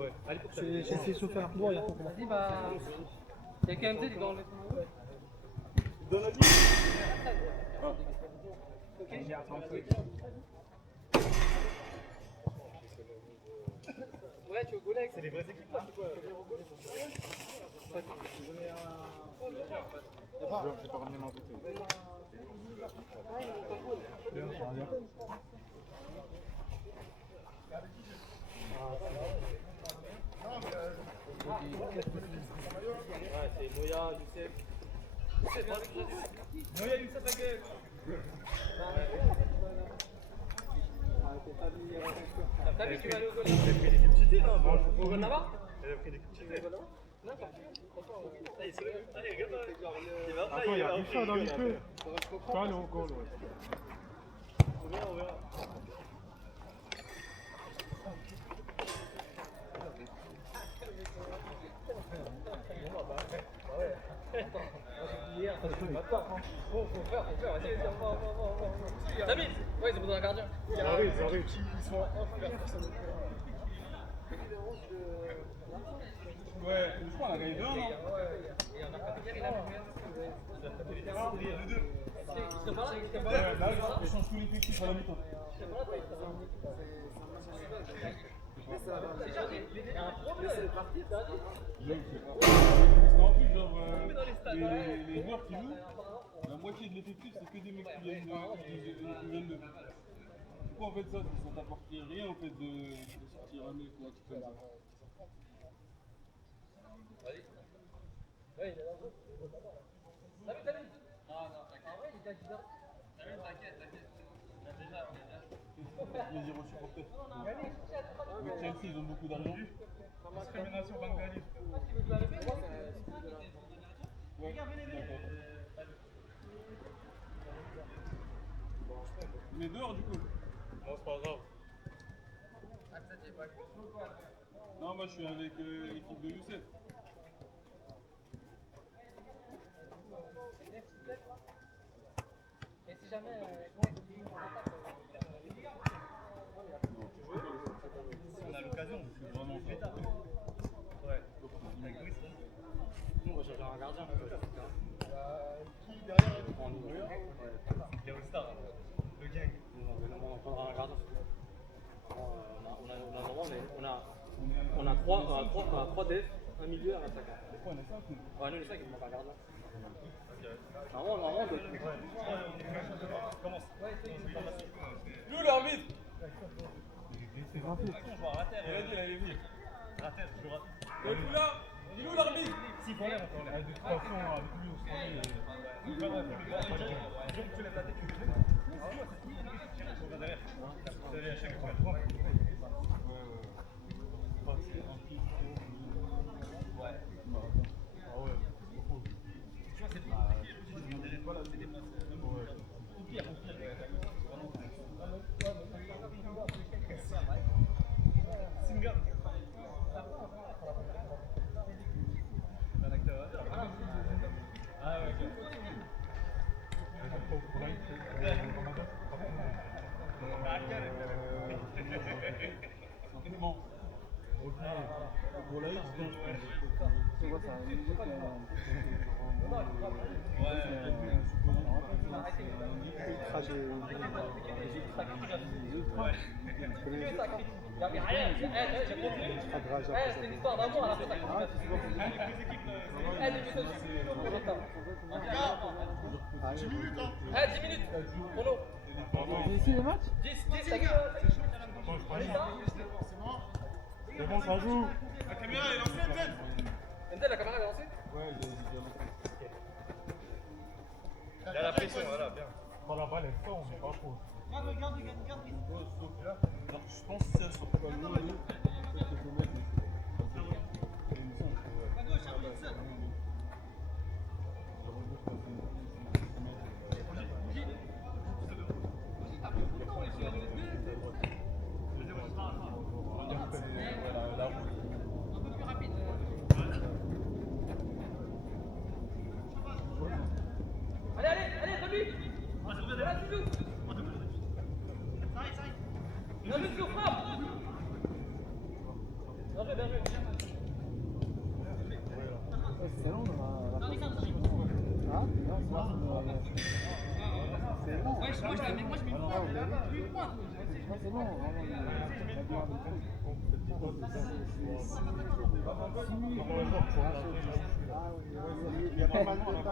Ouais. Allez pour ça. J'ai essayé de se faire. Bon, il y a Vas-y, bah. Il y a KMZ, il doit enlever son nom. Donne la Ouais, tu veux gauler avec. C'est les vraies équipes là, c'est quoi? J'ai pas ramené ma bouteille. Ouais, c'est Moya, Youssef. Moya, Youssef, la gueule. T'as vu, tu vas aller au goal. Elle a pris des quantités là. Au goal là-bas. Elle a pris des quantités. Allez, regarde. Attends, il y a Richard dans les feux. Pas le goal, ouais. On verra. David. Ouais, c'est pour un gardien. Ils arrivent, ils sont ouais, je crois qu'on a gagné 2-1, non? Et on a pas hier, il a mis Les deux. Là, ils changent tous les effectifs à la mi-temps. En plus, genre, les joueurs qui jouent, la moitié de l'effectif, c'est que des mecs qui viennent de. Pourquoi en fait ça t'apporte rien en fait de sortir un mec ou un truc comme ça? Ouais, il est là. Salut. Non, t'inquiète. Ah ouais, il t'a dit ça. T'inquiète. Plaisir aux supporters. Mais Chelsea, ils ont beaucoup d'argent. Discrimination bengali. Ouais, d'accord. Mais dehors du coup. Non, c'est pas grave. Non, moi je suis avec l'équipe de Youssef. Et si jamais. On a l'occasion, parce que vraiment on fait tard. Ouais. Avec Brice, là. Nous, on va chercher un gardien. Qui derrière on prend un ouvrier. Il y a All-Star, le gang. On prendra un gardien. On a 3 devs, un milieu et un attaquant. On est 5 ou? Ouais, nous les 5, il manque un gardien. Normalement, on doit. Commence. Nous l'arbitre! C'est gentil. On joue à Rater. Allez, venir. Rater, je joue Rater. Dis-nous l'arbitre! Si, pour l'air, encore l'air. De toute façon, avec lui, on se rend. Tu lèves la tête, tu le fais. On va derrière. Vous allez à chaque fois. C'est une histoire d'amour à la fin. Allez, 10 minutes, hein? 10 minutes pour nous. C'est ici les matchs? 10, t'as vu? C'est bon, ça joue. La caméra est lancée, Enzel. Enzel, la caméra est lancée? Ouais, il est bien lancé. Il y a la pression, voilà, bien. Quand la balle est forte, on n'est pas trop. Regarde. Je pense que ça sort pas loin. À gauche, arbitre seul. C'est long, la Ah, non, c'est long. Ouais, moi je la mets, moi je mets une pointe. Ouais, c'est long, vraiment. Il y a pas mal de paroles.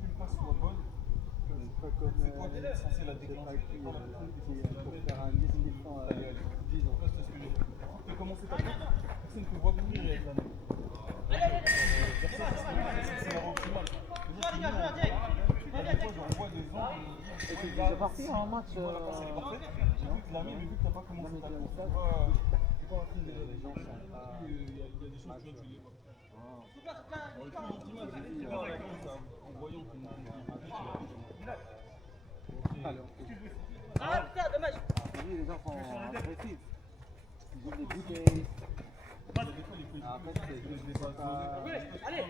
C'est pas comme censé la je sais déclencher. pas qui, pour faire un 10 000 francs à 10 ans. Tu peux commencer ta tête, personne ne te voit courir avec la main. C'est la optimale. On voit des angles. Et puis c'est parti en match. C'est parfait. La main, vu que t'as pas commencé ta course. C'est pas un film déjà. Les gens sont pas. Il y a des choses, tu vois, tu les vois. En voyant que Ah putain, dommage. Oui, les gens sont agressifs. Ils ont des bouteilles. Après, c'est pas. Allez.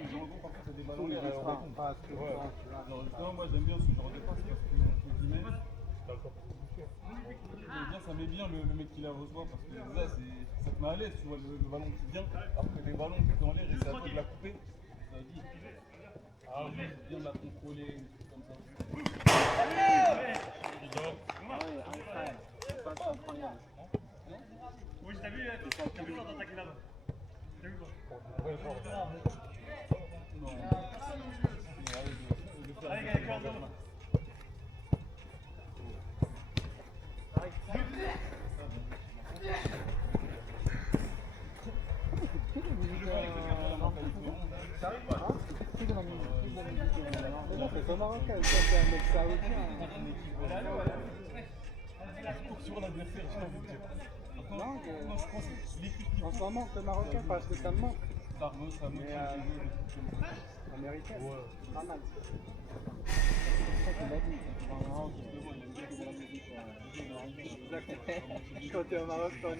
c'est des ballons, Ils les restent pas sur Ouais. ça. Alors, justement, moi j'aime bien ce genre de passe parce que, entre guillemets, ça met bien le mec qui la reçoit parce que ça, ça te met à l'aise, tu vois, le ballon qui vient, après des ballons qui sont en l'air et c'est à toi de la couper, ça dit, ah oui, bien de la contrôler, des trucs comme ça. C'est pas incroyable. Oui, t'as vu ça d'attaquer là-bas. T'as vu quoi? Non. Allez, gars, 15 ans. C'est pas marocain, c'est un mec saoudien. Sur l'adversaire, je t'avoue que Non, je pense que l'équipe en ce moment, le marocain parce que ça me manque. ça me Mais américain, c'est pas mal. C'est ça qu'il a dit. Au Maroc, quand t'es au Maroc, t'en as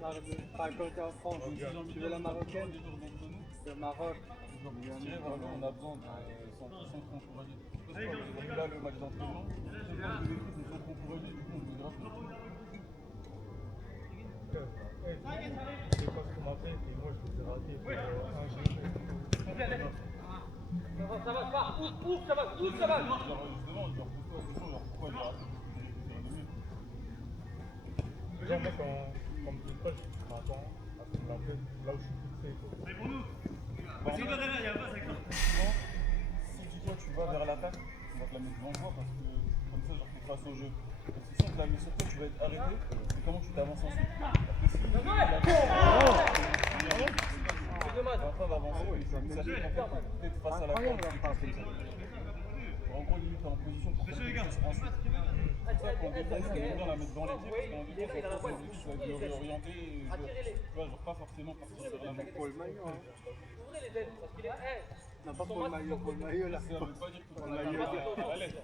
marre de. Enfin, quand t'es en France, tu veux la marocaine, le Maroc. on a besoin de 100% encourager. Là, le match d'entraînement, c'est pas que les filles ne sont encouragées, du coup, on peut grave. C'est pas ce qu'on m'a fait, et moi je les ai ratés. Ça va, ouf, ça va. Justement, je leur pose pas la question, genre pourquoi j'ai raté. Déjà, moi, quand me dis pas, je m'attends à ce qu'on l'appelle là où je suis fixé. C'est pour nous. Parce que quand il y a pas, c'est clair. Si toi tu vas vers l'attaque, on va te la mettre devant toi parce que comme ça, genre, tu face au jeu. Si on te la met sur toi, tu vas être arrêté. Et comment tu t'avances ensuite? Après, si C'est dommage. après, on va avancer. Ça fait peut-être face à la Incroyable corde. la frappe. En gros, limite, t'es en position pour faire quelque chose ensuite. C'est pour ça qu'on défense, on aime bien la mettre dans les pieds parce qu'on défense, on veut que tu sois réorienté. Tu vois, genre pas forcément partir vers la main. Pour le maillot, hein. Ouvrez les ailes, parce qu'il est. Non, pas pour le maillot, là. Ça veut pas dire que tu vas la mettre à l'aise.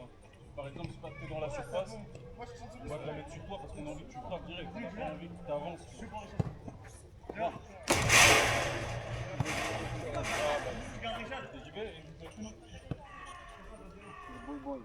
Par exemple, si tu es dans la surface, on va te la mettre sur toi parce qu'on a envie que tu frappes direct. On a envie que tu avances. J'y vais et je fais tout. Boy, boy.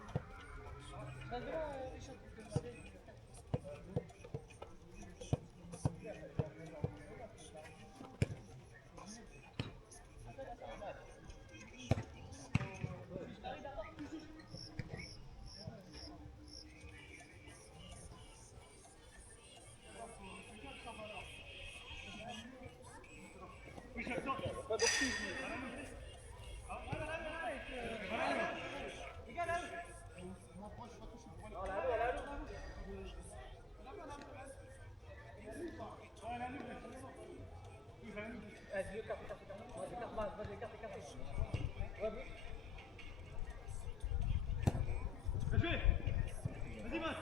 Vas-y, Mas.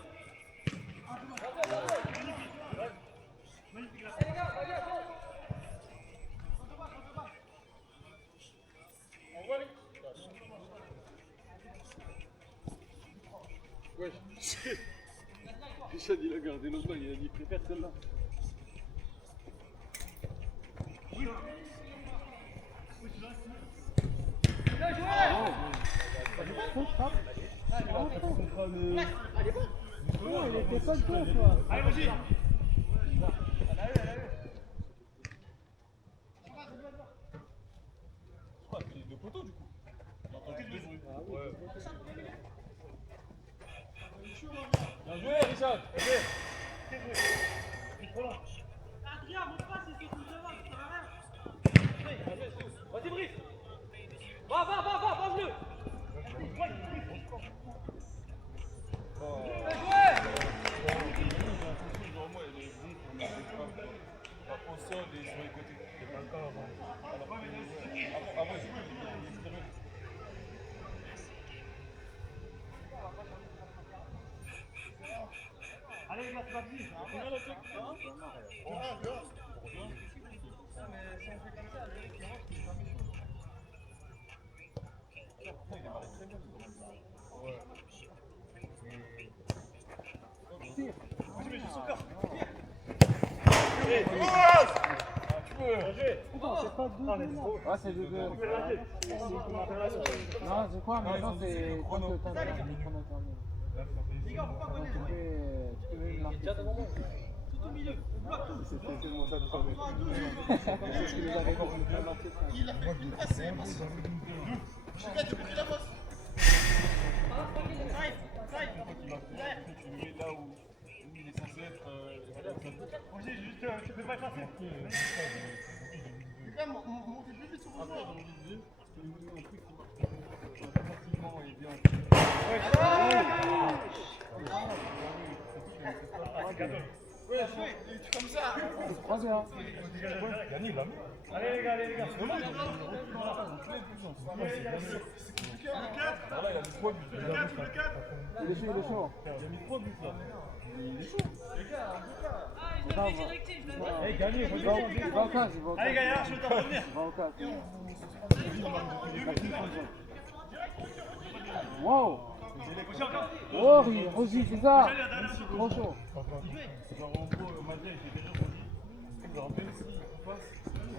Ouais, Richard il a gardé l'autre, il a dit préfère celle-là. Non, il était pas de toi, toi. Allez, vas-y. shot. Adrien, mon pas, c'est ce que je vois, ça va rien. Vas-y, Brice. Va, le. Bien joué. Au sol et sur les côtés. C'est pas le cas avant. Après, c'est l'extérieur. Allez, les gars, c'est parti. C'est pas deux. Ouais, c'est deux. Non, c'est quoi? Maintenant, c'est quand le temps de chronotermine. Les gars, faut pas connaître. Tu peux même marquer. Déjà devant moi. Tout au milieu, on bloque tout. C'est mon ça de sauver. C'est ce que nous avons marqué. Il a fait une passe, c'est passe. J'ai gagné, j'ai pris la passe. Side. Tu le mets là où il est censé être. Roger, juste, tu peux pas passer. Les gars, montez plus vite sur vos joueurs. Facilement et bien. Comme ça. C'est 3-0. Gagné, là. Allez, les gars. Voilà, il a mis 3 buts. Il est chaud. Il a mis 3 buts là. Ah, il m'a fait directive, je l'avais. Eh, gagné, Il va au 15. Allez, gaillard, je t'en revenir. Il va au 15. Wow. Oh, Roger, c'est ça. Trop chaud. Genre en gros, Madrid, j'ai déjà dit. Genre même s'il passe, en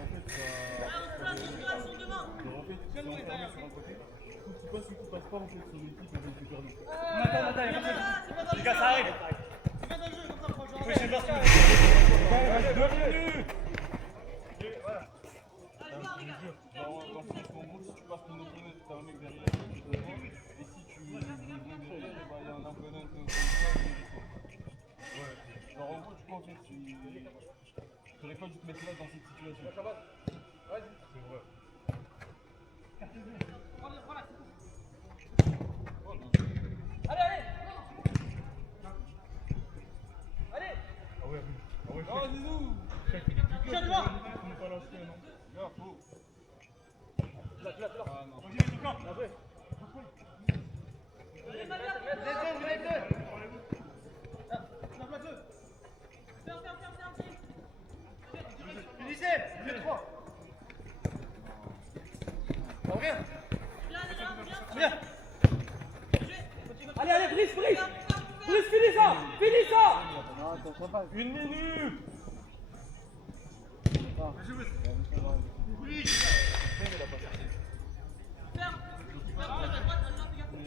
fait, ça. Genre en fait, c'est enfermé sur un côté. Tout qui passe ou qui passe pas, en fait, son équipe, on va le perdre. Attends, les gars, ça arrive. C'est pas dans le jeu, comme ça, franchement. Oui, c'est parti. 2 minutes. Dans le sens où, en gros, si tu passes ton opponent, t'as un mec derrière qui te demande. Et si tu joues derrière, bah, il y a un opponent comme ça. Genre en gros, tu peux en fait, tu n'aurais pas dû te mettre là dans cette situation. C'est vrai. Allez. Ah ouais, Oh, Zizou! Tiens, toi. on n'est pas lancé, non. Gars, faux. Tu l'as. Ah non. Finissez. Allez, Brice. Brice, finis ça. Non, attention pas. 1 minute. Mais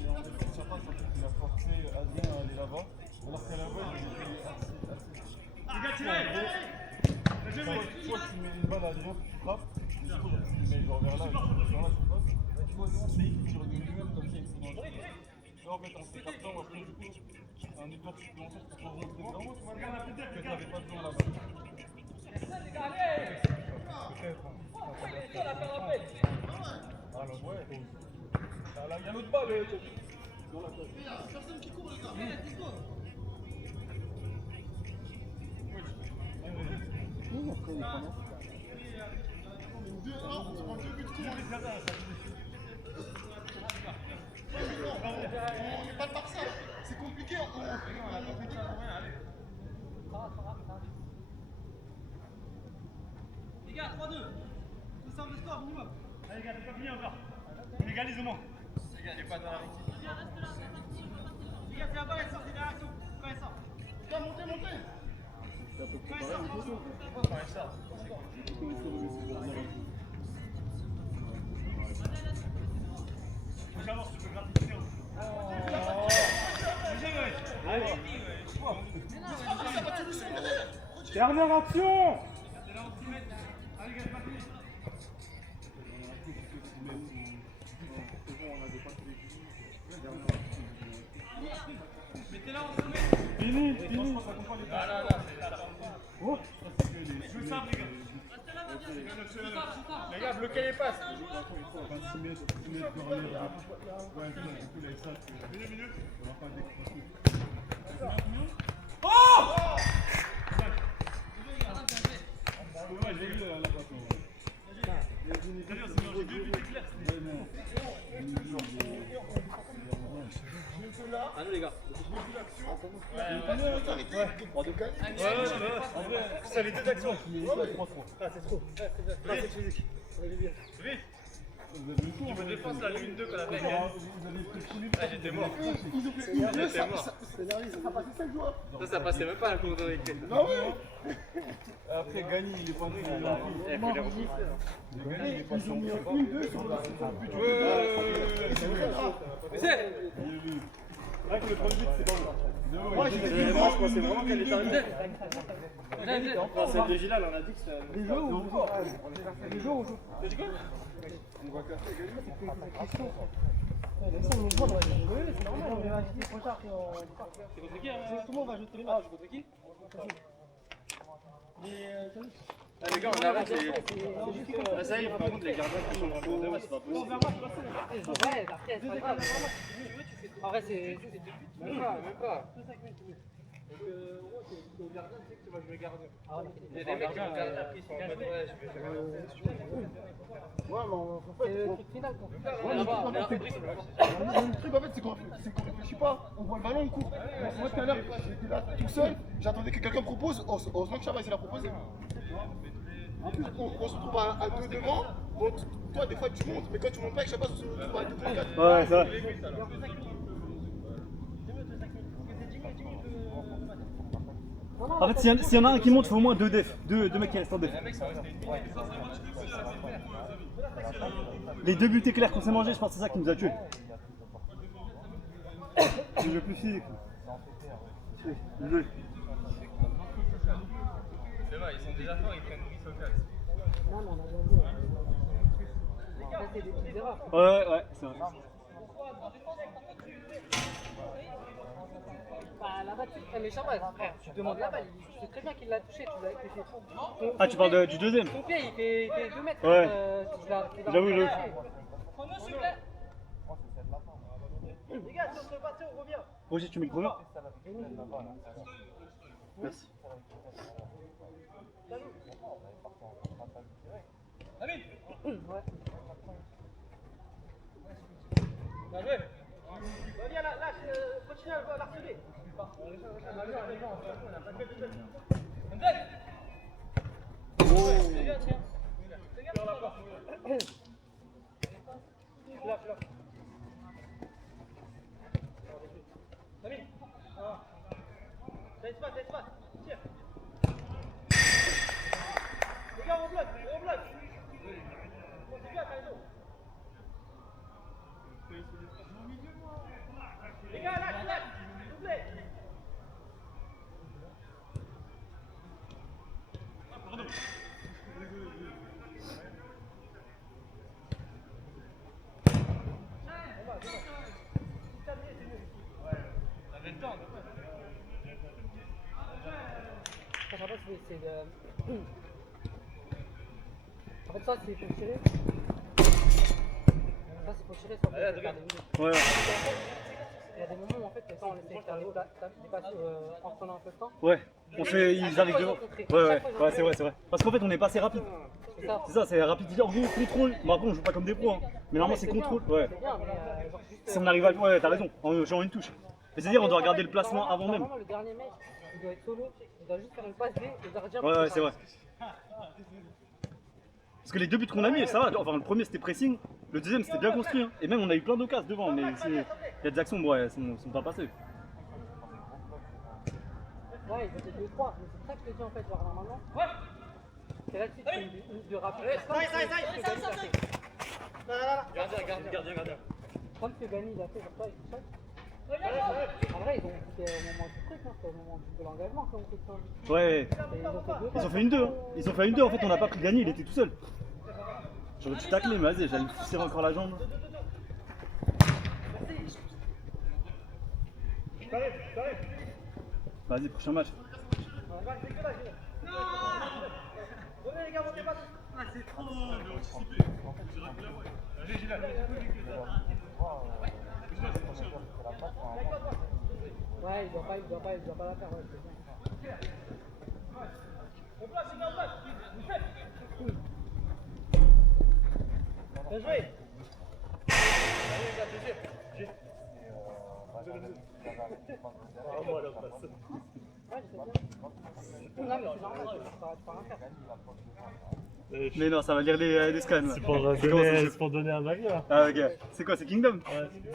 en fait, sur surface, en fait, il a forcé Adrien à aller là-bas. Alors qu'à là-bas, il était assez. Soit tu mets une balle à Adrien, tu frappes, ou soit tu mets genre vers là, vers la surface. Soit c'est il tire de lui-même comme ça, il faut dans le. Là, en fait, en s'écartant, après, du coup, c'est un effort supplémentaire pour rentrer dedans. Que tu n'avais pas besoin là-bas. Alors, ouais. Il y a l'autre balle, dans la tête. Personne qui court, les gars. Oui, après, il connaît. 2-1, on se prend 2 buts courts. On n'est pas le Barça. C'est compliqué. Les gars, 3-2. Tout ça, le score minimum. Allez, les gars, c'est pas fini encore. On égalise au moins. Les gars, c'est la balle, elle sort, c'est derrière tout. Quand elle sort. Montez. C'est à peu près pareil. J'avance, tu peux gratifier. Allez. Dernière action. Allez, gars, c'est pas fini. Mettez-la en sommet. fini, franchement, ça compte pas les passes. Plus simple, les gars. Les gars, bloquez les passes. 26 mètres, 6 mètres derrière. Ouais, du coup, là, ça, on va pas décrocher. Ouais, j'ai vu la passe. À nous les gars. Ça les deux actions. Ah, c'est trop. Là, c'est physique. Niveau défense, là, le 1-2 qu'on a fait. Ah, j'étais mort. J'étais mort. Ça passait même pas la cour de récré. Ah ouais. Après, Gagny, il est pas pris. Ils ont mis un 1-2 sur le but. Avec le 3 but, c'est pas bon. Moi, j'ai dit Moi, je pensais vraiment qu'elle était arrivée. Celle de Gilal, on a dit que c'était. Les jeux ou les jeux ou c'est normal, on va acheter trop tard. C'est contre qui hein? Tout le monde va jeter les Ah, matchs. c'est contre qui? Mais Les gars, on arrête. c'est juste que. Ah, ça y est, par contre, les gardiens qui sont en cours de match, c'est pas possible. Ouais, après, c'est pas grave. En vrai, c'est même pas. Donc, en gros, c'est le gardien, tu sais que tu vas jouer gardien. Il y a des mecs qui vont garder après, ils sont en mode ouais, je vais faire Ouais, mais en fait, C'est le truc final quoi. ouais, le truc, en fait, c'est qu'on réfléchit pas, on voit le ballon, on court. Moi, tout à l'heure, j'étais là tout seul, j'attendais que quelqu'un propose, heureusement que Chaba, il a proposé. En plus, on se retrouve à 2 devant, bon, toi, des fois, tu montes, mais quand tu montes pas avec Chaba, on se retrouve à 2 contre 4. Ouais, ça. En fait, s'il y en a un qui monte, il faut au moins deux defs, deux mecs qui restent en def. Les deux buts éclairs qu'on s'est mangés, je pense que c'est ça qui nous a tués. Le jeu plus physique. C'est vrai, ils sont déjà forts, ils prennent 10 au 4. Non, non, on a bien vu. Là, c'est des petites erreurs. Ouais, c'est vrai. Bah, là-bas, mais Chaba, frère, tu demandes la balle, tu sais très bien qu'il l'a touché, tu l'as touché. Ah, tu parles du deuxième? Ton pied, il fait 2 mètres. Ouais. J'avoue. Les gars, si on se passe, on revient. Roger, tu mets le premier? Merci. Ouais. Bien joué. Viens là, continue à l'harceler. L'espace, tire. Les gars, on bloque. Continue à Kaido. Les gars, lâche, s'il vous plaît. En fait, ça c'est pour tirer. Ça c'est pour tirer sur le Ouais. Il y a des moments où en fait, quand on essaie de faire des passes en prenant un peu de temps. Ouais. Ils arrivent devant. Ouais, c'est vrai. Parce qu'en fait, on est pas assez rapide. C'est ça, c'est rapidité. En gros, contrôle. Bon, après, on joue pas comme des pros, hein. Mais normalement, c'est contrôle. Ouais. C'est bien, mais genre juste. Si on arrive à. Ouais, t'as raison. En jouant une touche. Mais c'est-à-dire, on doit regarder le placement avant même. Normalement, le dernier mec, il doit être solo. Il doit juste faire une passe D et le gardien. Ouais, c'est vrai. Parce que les deux buts qu'on a mis, ça va. Enfin, le premier c'était pressing, le deuxième c'était bien construit. Hein. Et même on a eu plein d'occasions devant, mais il y a des actions, bon, elles sont pas passées. Ouais, ils étaient 2-3. Mais c'est ça que je te dis en fait, genre normalement. C'est là-dessus que c'est de rapide. Gardien. Comme ce Gani il a fait comme ça et tout ça. En vrai, ils ont fait au moment du truc, hein, c'était au moment de l'engagement qu'ils ont fait ça. Ouais, Et ils ont fait une 2. Hein. Ils ont fait une 2, en fait on n'a pas pris gagné, il était tout seul. J'aurais dû tacler, mais vas-y, j'allais me tirer encore la jambe. Vas-y, prochain match. Ah, c'est trop anticipé. Ouais, il doit pas la faire. Ouais, bien joué. Non, mais c'est normal, tu peux rien faire. Mais non, ça va lire les scans. C'est pour donner un avis là. Ah, ok. C'est quoi, c'est Kingdom? Ouais, c'est bien.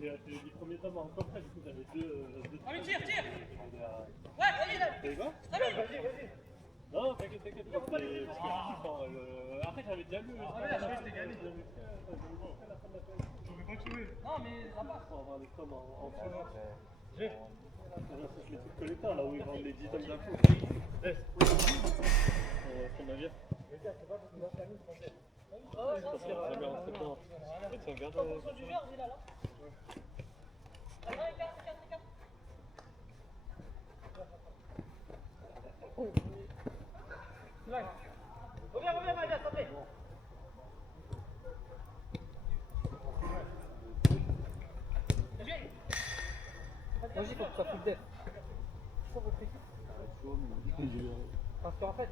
J'ai fait les 10 premiers tomes en coffret, du coup j'avais deux. Allez, tire. Ouais, allez, là. T'as vu quoi? Vas-y. Non, t'inquiète, parce que après j'avais déjà lu. Ah, mais là, je t'ai gagné. Non, mais ça passe. Pour avoir les tomes en fond. J'ai. Les trucs collecteurs là où ils vendent les 10 tomes d'infos. Laisse. Ton navire. Jamais rentré dedans. En fait, ça regarde. Du genre, il est là. Allez, carte. Reviens, Maga, s'il te plaît. Moi, il faut que tu sois plus def. Faut votre équipe. Parce qu'en fait,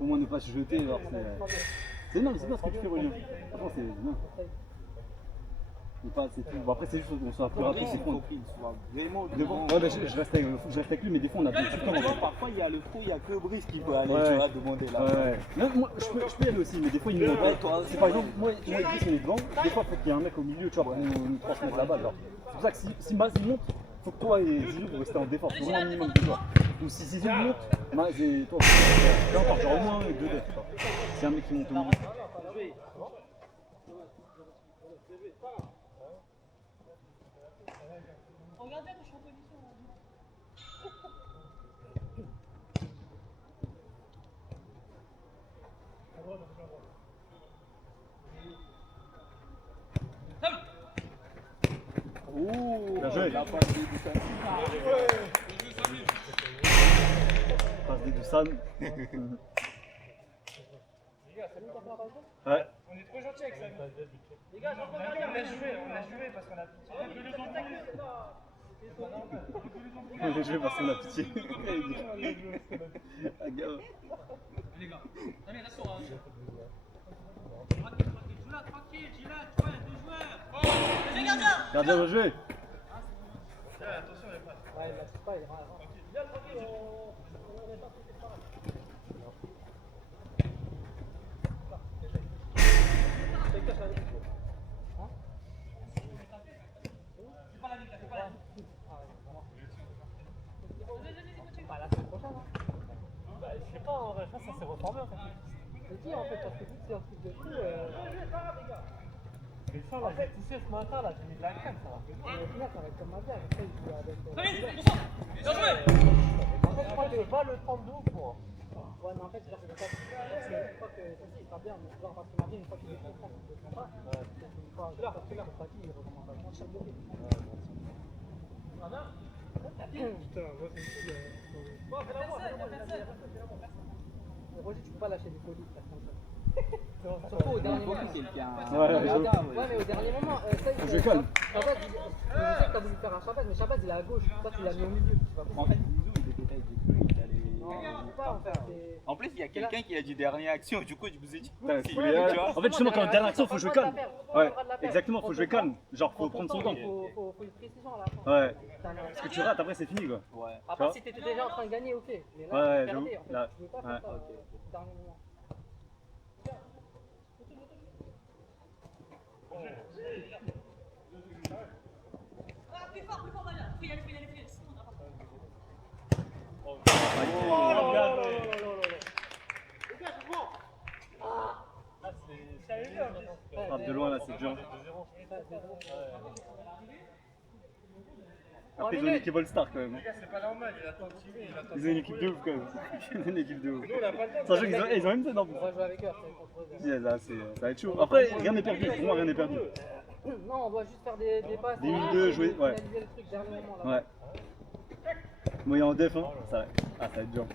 Au moins ne pas se jeter, genre, c'est non, mais c'est bien ce que tu fais, Rolien. Franchement, c'est bien. C'est tout. Bon, après, c'est juste qu'on soit plus rapide, c'est con. Ouais, bah, je reste avec lui, mais des fois, on a tout le temps. En fait. Parfois, il y a le trou, il n'y a que Brice qui peut aller, Ouais. tu vois, demander là. Ouais. Non, moi, je peux y aller aussi, mais des fois, il me montre. C'est par exemple, moi et Chris, on est devant. Des fois, il faut qu'il y ait un mec au milieu, tu vois, pour nous transmettre la balle. C'est pour ça que si Maz il monte, il faut que toi et Zizou vous restez en défense. Au moins un minimum de joueurs. Ou si Zizou monte, Maz et toi, là, on part genre au moins 2 def. C'est un mec qui monte au milieu. Regarde bien que je suis en position. Ouh, Bien joué. la passe de Dusan. Passe des Dusan. Ouais. on est trop gentil avec ça. Les gars, on a joué parce qu'on a On est joué parce qu'on a pitié. Ah, gars. Les gars, allez, reste sur. Tranquille, tu vois, il y a deux joueurs. Vas-y, gardien. Gardien de jouer. Ouais, il lâche pas, il est vraiment. Viens, tranquille, on est pas fait par là. Fais pas la ligue, fais pas la ligue. Bah, la semaine prochaine, hein. Bah, je sais pas, en vrai, ça s'est reformé en fait. Je dis en fait, parce que vu que c'est un truc de fou. Mais ça, là, j'ai poussé ce matin, là, j'ai mis de la crème, ça va. Mais au final, ça va être comme ma vie, après, il joue avec. Allez, bonsoir. Bien joué. En fait, je crois que pas le 32 pour. Ouais, mais en fait, genre, c'est pas. Une fois que ça il sera bien, mais genre, parce que ma vie, une fois qu'il est content, il ne comprend pas. Une fois que c'est fatigué, il recommence à prendre chaque jour. Putain, moi, c'est ici. Bon, fais-la moi. Roger, tu peux pas lâcher des colis, ça comme ça. Surtout au dernier moment. Ouais, mais au dernier moment, ça, il Je calme. Chabaz, je sais que t'as voulu faire un Chabaz, mais Chabaz, il est à gauche. Toi, tu l'as mis au milieu. En fait, Zizou, il était avec lui, il allait. Non, pas en fait. En plus, il y a quelqu'un qui a dit dernière action, du coup, je vous ai dit. Putain, Si, faut tu y aller. vois. En fait, justement, quand la dernière action, faut jouer calme. Ouais, exactement, faut jouer calme. Genre, faut Prends prendre son ton temps. Faut une précision à la fin. Ouais. Putain, non. Parce que tu rates, après, c'est fini, quoi. Ouais. Après, si t'étais déjà en train de gagner, ok. Mais là, Ouais, tu j'avoue. perdais. En fait, Là, tu pouvais pas ouais. faire ça au dernier moment. Ah, plus fort, Maria. Faut y aller, sinon on n'a pas. Frappe de loin, là, c'est dur. Après, ils ont une équipe All-Star quand même. C'est pas normal, il attend de tirer, il attend Ils ont une équipe de ouf quand même. Ils ont une équipe de ouf. Nous, on n'a pas le temps. Sachant qu'ils ont, ils ont même fait non. On va jouer avec eux après contre eux. Yeah, là, ça va être chaud. Après, rien n'est perdu. Pour moi, rien n'est perdu. Non, on doit juste faire des passes. Des 1-2, jouer, ouais. Finaliser le truc dernier moment là. Ouais. Moyen en def, hein. Ça va être dur.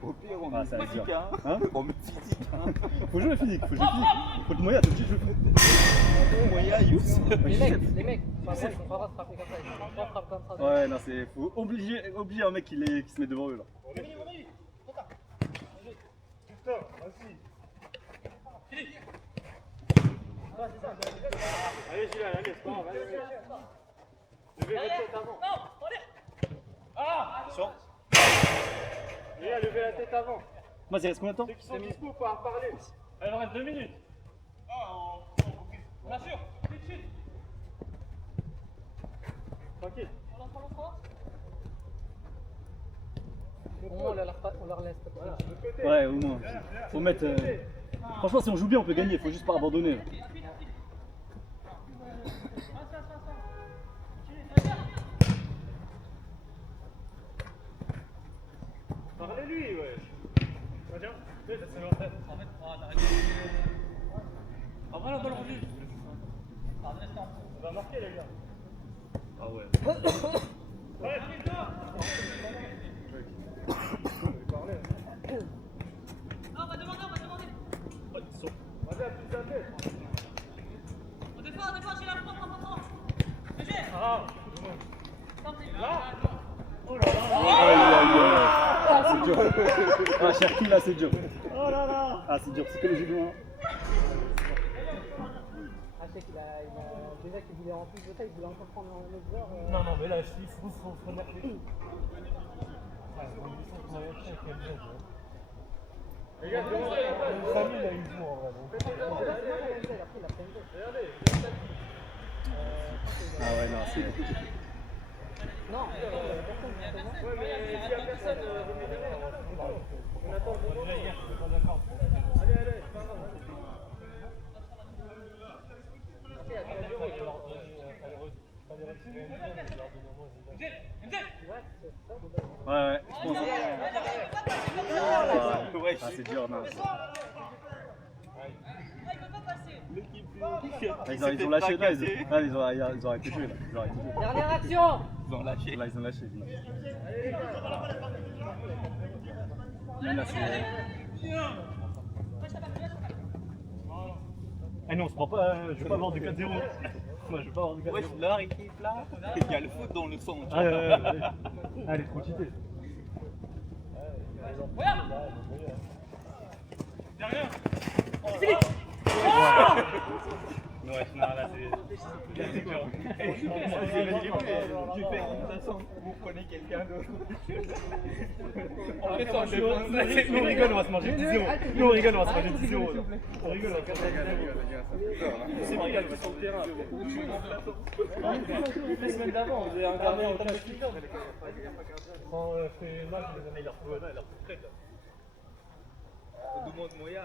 Au pire, on Ah, met ça va être physique, dur. hein. Hein? On met physique, hein. Faut jouer physique, faut jouer physique. Faut le moyen, t'es obligé de jouer physique. Moyen, Youss. Les mecs, pas moi, ils sont pas droits de frapper comme ça. Ils sont pas frapper comme ça. Ouais, non, c'est. Faut obliger un mec qui se met devant eux là. Putain, vas-y. Allez, Gilles, allez, c'est pas grave, allez. Levez votre tête avant. Sors. Les gars, levez la tête avant. Moi, il reste combien de temps? Ceux qui sont dispo, faut en parler. Il reste 2 minutes. Bien sûr, tout de suite. Tranquille. Au moins, on leur laisse pas de trucs. Ouais, au moins. Faut mettre. Franchement, si on joue bien, on peut gagner. Faut juste pas abandonner. Là. Parlez-lui, ouais. Tiens, c'est bon. Après la balle revenue. On va marquer, les gars. Ah ouais. Ouais, Ah, on va demander. vas-y, à plus à tête. On défend, j'ai la prends. GG. Ah, Ah, c'est dur. Ah, Cherki, là, c'est dur. oh là là. Ah, c'est dur psychologiquement. Ah, je sais qu'il a déjà qu'il voulait en plus de ça, il voulait encore prendre un autre joueur. Non, mais là, il faut mettre les coups. Les gars, Samuel a eu le jour en vrai. Ah ouais, non, c'est. Non, Ouais, mais s'il y a personne, remettez-le. On attend le bon moment. Allez, c'est pas grave. Ouais, je pense. Ah, c'est dur, non. Ils ont lâché, là, ils ont arrêté de jouer, là. Ils ont arrêté de jouer. dernière action. Ils ont lâché. Là, ils ont lâché. Là, c'est. Ah non, on se prend pas, je veux pas avoir du 4-0. Moi, je veux pas avoir du 4-0. Ouais, leur équipe là, il y a le foot dans le sang. Ah ouais. Ah, elle est trop cheatée. Ouais, non, là, c'est dur. Tu fais une façon, vous prenez quelqu'un d'autre. Nous, on rigole, on va se manger 10-0. Nous, on rigole, on va se manger 10-0. On rigole, on va se manger 10-0. C'est moi qui a le sur le terrain. Les semaines d'avant, vous avez regardé en termes de clients. Quand fait mal, il a retrouvé là, il a retrouvé prêt. Demande Moya.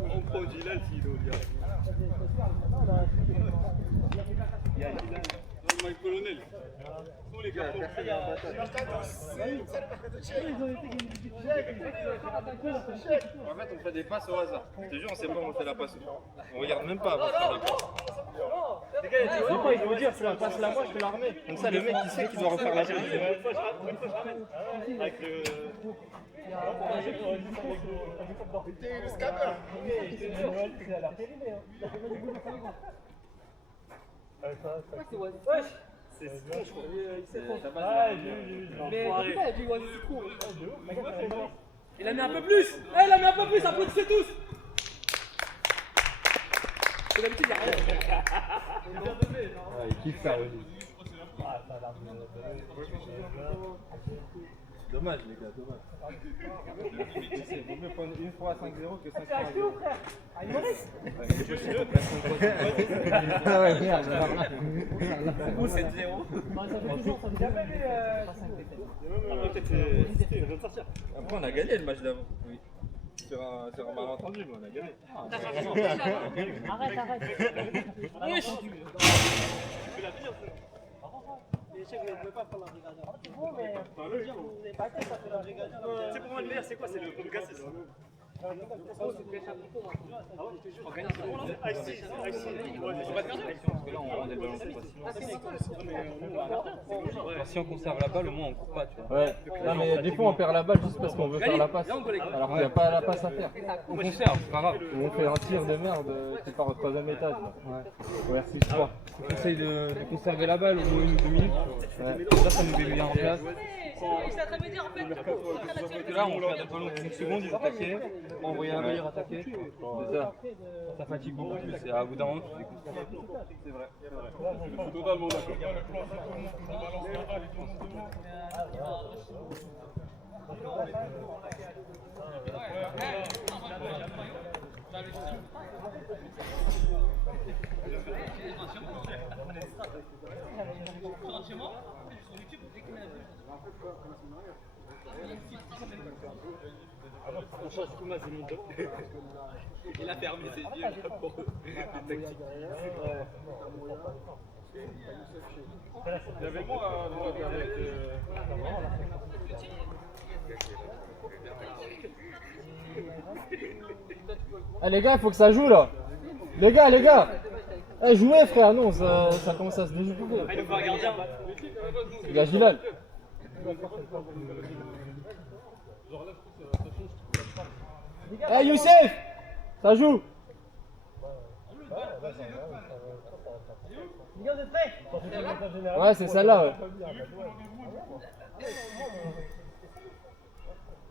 On prend Gilal s'il est au diable. Il y a Gilal. Le colonel. Tous les gars. En fait, on fait des passes au hasard. Je te jure, on sait pas où on fait la passe. On regarde même pas avant de faire la passe. Les gars, des fois, il faut dire, si la passe là, moi, je peux la remettre. Comme ça, le mec, il sait qu'il doit refaire la passe. Une fois, je ramène. Avec le. Le scammer. C'est con, je crois. Ah, mais pourquoi il a dit ouais, c'est court. Il a mis un peu plus. Il a mis un peu plus, applaudissez tous. Et d'habitude, il n'y a rien. Il kiffe faire le Dommage, les gars, dommage. C'est vaut mieux prendre une fois à 5-0 que 5 fois à 0. C'est acheté ou frère? Ah, il me reste. Ah ouais, merde. Ou 7-0. Non, ça fait toujours, ça fait jamais les. Après, peut-être c'est. Ça vient de sortir. Après, on a gagné le match d'avant. Oui. sur un malentendu, mais on a gagné. Arrête, arrête. C'est pour moi le meilleur, c'est quoi? C'est le Tom Cassis. Si on conserve la balle, au moins on court pas, tu vois. Ouais, non mais des fois on perd la balle juste parce qu'on veut faire la passe. Alors qu'il n'y a pas la passe à faire. On conserve, c'est pas grave. Ou on fait un tir de merde qui part au troisième étage. Ouais, c'est trois. On essaye de conserver la balle au moins 1 ou 2 minutes. Ouais. Ça nous met bien en place. C'est intermédiaire en fait. Là, on fait des ballons de 5 secondes, ils attaquaient. On envoyait un meilleur attaquer. C'est ça. Ça fatigue beaucoup plus. Et à bout d'un moment, tu découvres. C'est vrai. Je suis totalement d'accord. On change tout mal, c'est mon dos. Il a fermé ses yeux pour les tactiques. Il y avait moi avec. Eh les gars, il faut que ça joue là. Les gars. Eh jouez frère, non, ça commence à se déjouer. Il faut un gardien. Il y a Gilal. Eh Youssef, ça joue. Ouais, c'est celle-là, ouais.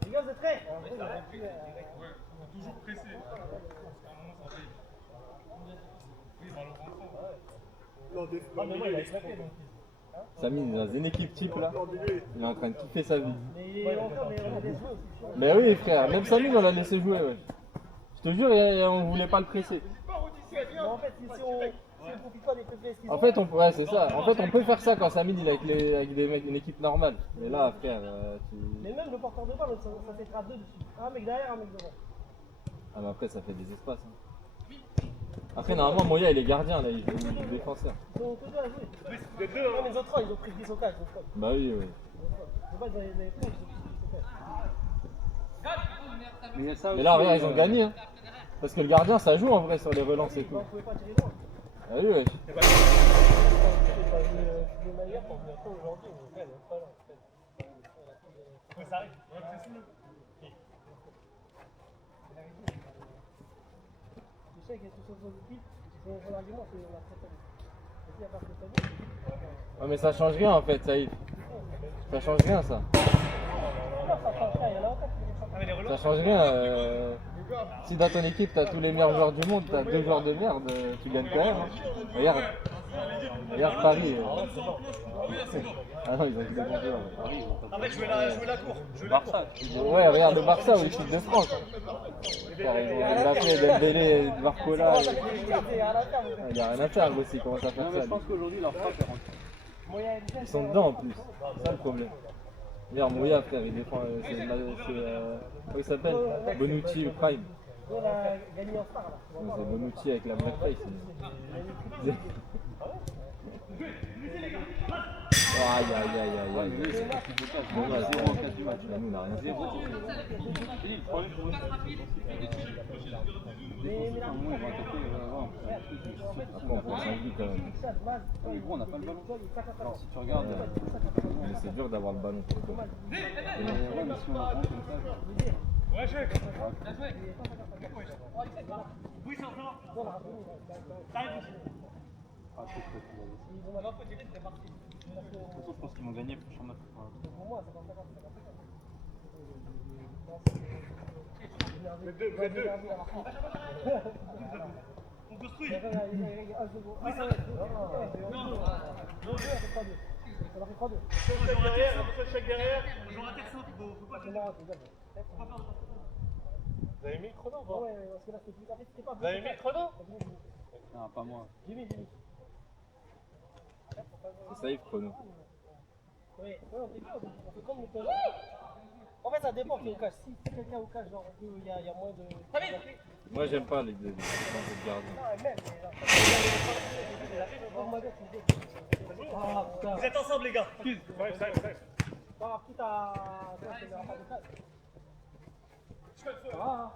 Les gars, vous êtes prêts? Toujours pressé. Parce qu'à un moment, ça paye. Oui, malheureusement. Samy, il est dans une équipe type là. Il est en train de kiffer sa vie. Mais oui, frère, même Samy, on l'a laissé jouer, ouais. Je te jure, on voulait pas le presser. En fait, ouais, c'est ça. En fait, on peut faire ça quand Samy il est avec des mecs d'une équipe normale. Mais là, frère, tu. Mais même le porteur de balle, ça fait deux dessus. Un mec derrière, un mec devant. Ah, mais après, ça fait des espaces. Hein. Après, normalement, Moya, il est gardien, là, il joue défenseur. Ils sont que deux à jouer. Oui, c'est deux. Non, les autres, ils ont pris 10 occasions. Bah oui, oui. De base, ils avaient pris, ils ont pris 10 occasions. Mais là, regarde, ils ont gagné. Hein. Parce que le gardien, ça joue en vrai sur les relances et tout. On pouvait pas tirer loin. Ah oui, ouais. De manière, quand on attend aujourd'hui, on est pas là. Oui, ça arrive. Tu sais qu'il y a tout ce positif, c'est l'argument, c'est la préférence. Et s'il n'y a pas de préférence, Ouais, mais ça change rien en fait, Saïd. Ça change rien ça. Ça change rien. Si dans ton équipe t'as tous les meilleurs joueurs du monde, t'as 2 joueurs de merde, tu gagnes quand même. Hein. Regarde Paris. Ah non, ils ont que des bons joueurs. En fait, jouer la cour. Barça. Ouais, regarde le Barça ou l'équipe de France. Ils ont appelé Dembélé, Barcola. Il n'y a rien à faire aussi, comment ça faire ça. Je pense qu'aujourd'hui, leur frappe est rentrée. Ils sont dedans en plus, c'est ça le problème. Regarde, Moya, frère, il défend. Comment il s'appelle? Bonucci ou Prime. on a gagné en star là. C'est Bonucci avec la blackface. Aïe aïe aïe aïe aïe. Dommage, 0 en 4 du match. Nous, on n'a rien fait. Après, on prend 5 buts quand même. Mais gros, on n'a pas le ballon. Alors, si tu regardes. Mais c'est dur d'avoir le ballon. Mais si on rentre comme ça. Ouais, chef. Oui, c'est encore. Ah, c'est très Je pense qu'ils vont gagner le prochain match. Pour moi, c'est pas ça. On construit. Oui, ça va. Non, ça leur fait 3-2. Chaque derrière, on joue à tête saute. Faut pas faire Vous avez mis le chrono ou pas? Ouais, parce que là, c'était pas. Vous avez mis le chrono? Non, pas moi. J'ai mis. C'est safe chrono. Oui, on fait comme le En fait, ça dépend qui est au cash. Si quelqu'un est au cash, genre, il y a moins de. Moi, j'aime pas les deux gardiens. Ah, même. Ah, putain. Vous êtes ensemble, les gars. Ouais, ça. Ah, quitte à. Ça va, hein.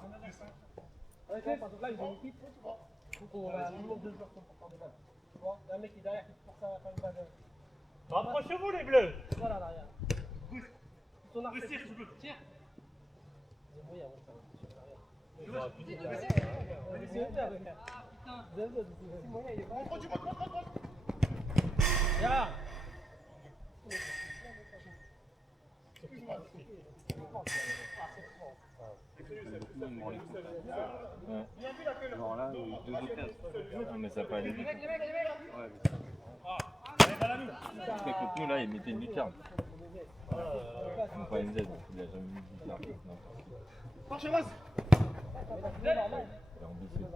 Ouais, parce que là, ils ont une équipe. On a un minimum de joueurs pour faire des balles. Tu vois, il y a un mec qui est derrière qui force à faire une balle. Rapprochez-vous, les bleus. Voilà, là, regarde. Ton arc. Tire, je veux. Tire. Genre là, 2 ou 15. Non, mais ça peut aller vite. Ouais, mais contre nous, là, il mettait une lucarne. Pas une Z, il a jamais mis une lucarne. Marche, Raz. Il est ambitieux.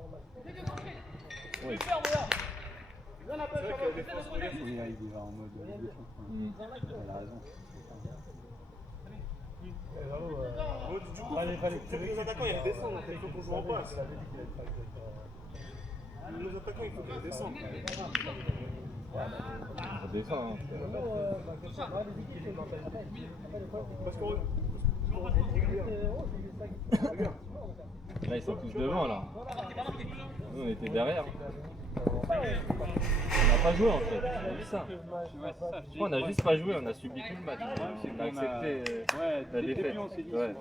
Oui. Oui, là, il va en mode défense. Il a raison. Allez, les attaquants, ils descendent. Il faut qu'on joue en passe. Les attaquants, il faut qu'ils descendent. Ça descend, hein. Parce qu'on. Là, ils sont tous devant, là. Nous, on était derrière. On n'a pas joué, en fait. On a vu ça. On a juste pas joué, on a subi tout le match. On a accepté la défaite. Ouais.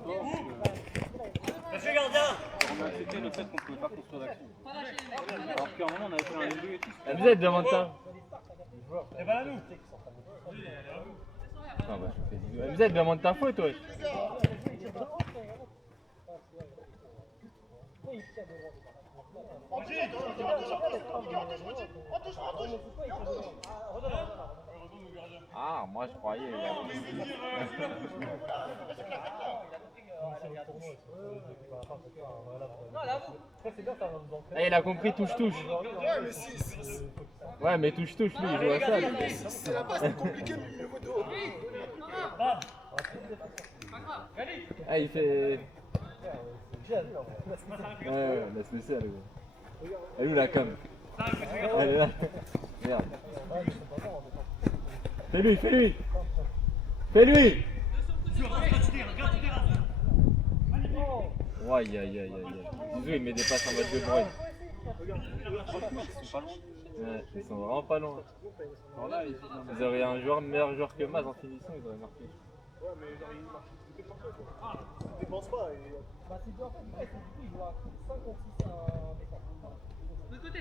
Monsieur gardien. On a accepté le fait qu'on ne pouvait pas construire d'action. Alors qu'à un moment, on avait fait un début et tout. Vous êtes devant ta. Eh ben à nous. Ah bah, vous êtes devant ta faute, ouais. Ah, moi je croyais. Ah, il a compris touche-touche. Ouais, mais touche-touche, lui, il joue à ça. C'est la base, c'est compliqué, mais mieux vaut de haut. Ah, il fait. Ouais, la spéciale, gros. Elle est où la cam? Elle est là. Merde. Fais-lui, fais-lui! Fais-lui! Ouais, aïe, aïe, aïe, aïe. Zizou, il met des passes en mode de Bruyne. Ouais, ils sont vraiment pas loin. Ils auraient un joueur, meilleur joueur que Maz en finition, ils auraient marqué. Ouais, mais genre, il marche. C'était parfait, quoi. Il dépense pas. Bah, c'est bien en fait, il joue à 5 ou 6 à défense. De côté.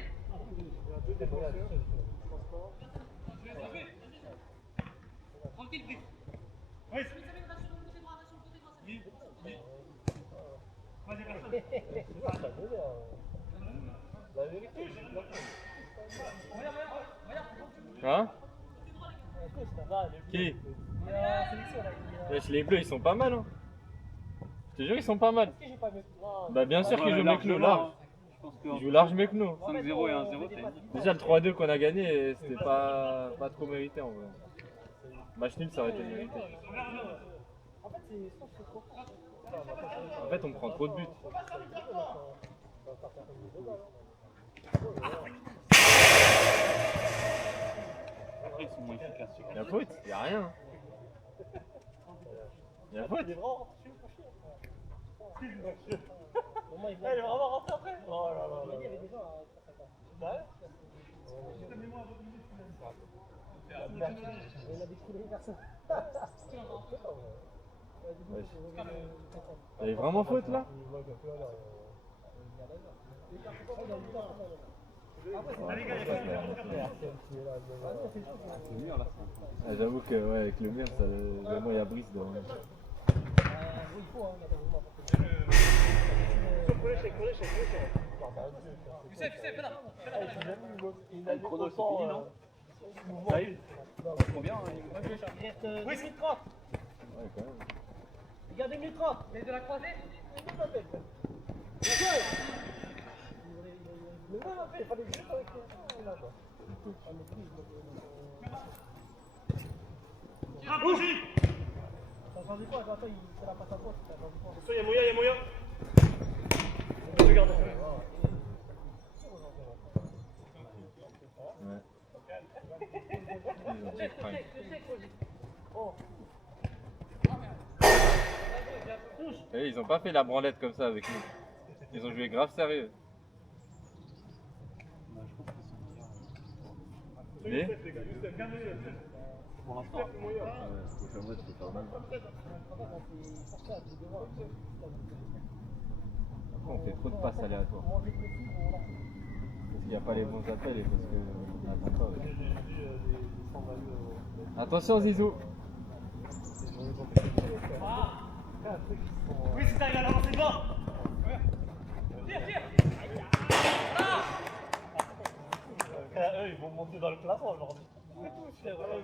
Il y a 2 défenseurs. Je pense pas. Tranquille, Brice. Oui. Hein? Qui? Wesh, les bleus ils sont pas mal, hein. Je te jure, ils sont pas mal. Bah bien sûr qu'ils jouent mieux que nous, large. Ils jouent large mieux que nous. 5-0 et 1-0, t'as dit. Déjà le 3-2 qu'on a gagné, c'était pas trop mérité en vrai. Match nul, ça aurait été mérité. En fait, on prend trop de buts. Après, ils sont moins efficaces. Y'a faute? Y'a rien. Y'a faute? Elle est vraiment rentrée après. Oh là là là. Il y avait vraiment faute là? Ah, j'avoue que ouais, avec le mur, ça, vraiment il y a Brice devant. Le chrono, c'est fini, non? Ça y est. Combien? Il reste 2 minutes 30. Ouais, quand même. Les gars, 2 minutes 30. Mais de la croisée? Mais non, après, il fallait juste avec là, quoi. changé quoi? Attends, il fait la passe à poste. Attention, il y a moyen, il y a moyen. Je garde. Et ils ont pas fait la branlette comme ça avec nous. Ils ont joué grave sérieux. Mais Pour l'instant. on fait trop de passes aléatoires. Parce qu'il n'y a pas les bons appels et parce qu'on n'attend pas. Ouais. Attention Zizou. Oui, si t'arrives à l'avancer devant. Tire. Eux, ils vont monter dans le plafond aujourd'hui.